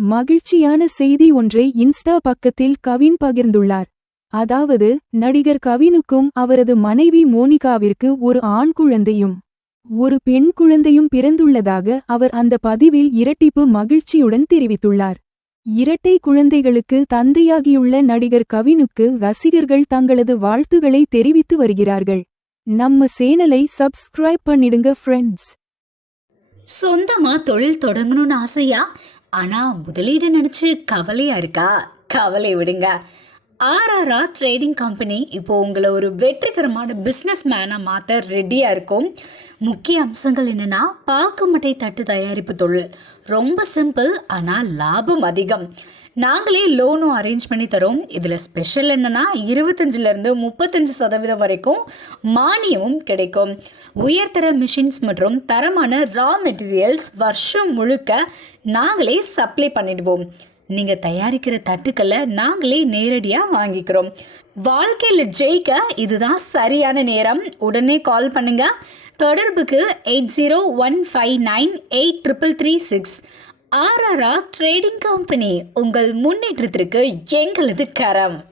மகிழ்ச்சியான செய்தி ஒன்றை இன்ஸ்டா பக்கத்தில் கவின் பகிர்ந்துள்ளார். அதாவது, நடிகர் கவினுக்கும் அவரது மனைவி மோனிகாவிற்கு ஒரு ஆண் குழந்தையும் ஒரு பெண் குழந்தையும் பிறந்துள்ளதாக அவர் அந்த பதிவில் இரட்டிப்பு மகிழ்ச்சியுடன் தெரிவித்துள்ளார். இரட்டை குழந்தைகளுக்கு தந்தையாகியுள்ள நடிகர் கவினுக்கு ரசிகர்கள் தங்களது வாழ்த்துகளை தெரிவித்து வருகிறார்கள். நம்ம சேனலை சப்ஸ்கிரைப் பண்ணிடுங்க ஃப்ரெண்ட்ஸ். சொந்தமா தொழில் தொடங்கணும்னு ஆசையா? ஆனா முதலீடு நினைச்சு கவலையா இருக்கா? கவலை விடுங்க. ஆர்ஆர்ஆர் ட்ரேடிங் கம்பெனி இப்போ உங்களை ஒரு வெற்றிகரமான பிஸ்னஸ் மேனாக மாற்ற ரெடியாக இருக்கும். முக்கிய அம்சங்கள் என்னென்னா, பாக்குமட்டை தட்டு தயாரிப்பு தொழில் ரொம்ப சிம்பிள், ஆனால் லாபம் அதிகம். நாங்களே லோனும் அரேஞ்ச் பண்ணி தரோம். இதில் ஸ்பெஷல் என்னென்னா, 25% 35% வரைக்கும் மானியமும் கிடைக்கும். உயர்தர மிஷின்ஸ் மற்றும் தரமான ரா மெட்டீரியல்ஸ் வருஷம் முழுக்க நாங்களே சப்ளை பண்ணிடுவோம். நீங்கள் தயாரிக்கிற தட்டுக்களை நாங்களே நேரடியாக வாங்கிக்கிறோம். வாழ்க்கையில் ஜெயிக்க இதுதான் சரியான நேரம். உடனே கால் பண்ணுங்க. தொடர்புக்கு 8015983336. ஆர்ஆர்ஆர் ட்ரேடிங் கம்பெனி, உங்கள் முன்னேற்றத்திற்கு எங்களது கரம்.